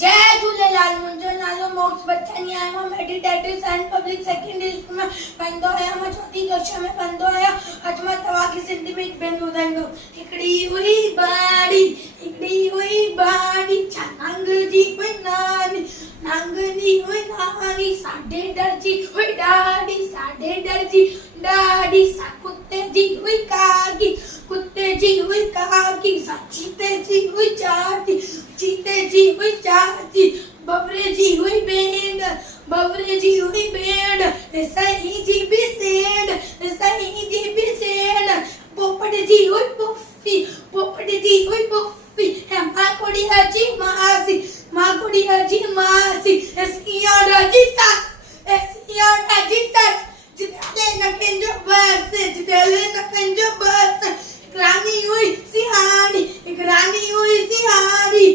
जय झूलेलाल। मुंहिंजो नालो मोक्ष बच्चानी आहे। मां meditative science public secondary school में पढ़ंदो आहियां। मां चौथी कक्षा में पढ़ंदो आहियां। अॼु मां तव्हांखे सिंधी में हिकु ॿियनि ॿुधाईंदुमि। हिकिड़ी हुई बाड़ी छा नांग जी हुई नानी, नांगनी हुई नानी साढे डरजी हुई ॾाढी, साढे डरजी ॾाढी सा कुत्ते जी हुई काकी, कुत्ते जी हुई काकी सा चीते जी हुई चाची, चीते जी हुई चाची, बबरे जी हुई भेड़, बबरे जी हुई भेड़, सही जी भी सेड़, सही जी भी सेड़, पोपट जी हुई पुफी, पोपट जी हुई पुफी, है माँ कोड़ी हजी मासी, माँ कोड़ी हजी मासी, एसियाड़ा जी सास, एसियाड़ा जी सास, जितने नकेंजो बस, जितने नकेंजो बस, एक रानी हुई सिहानी, एक रानी हुई सिहानी,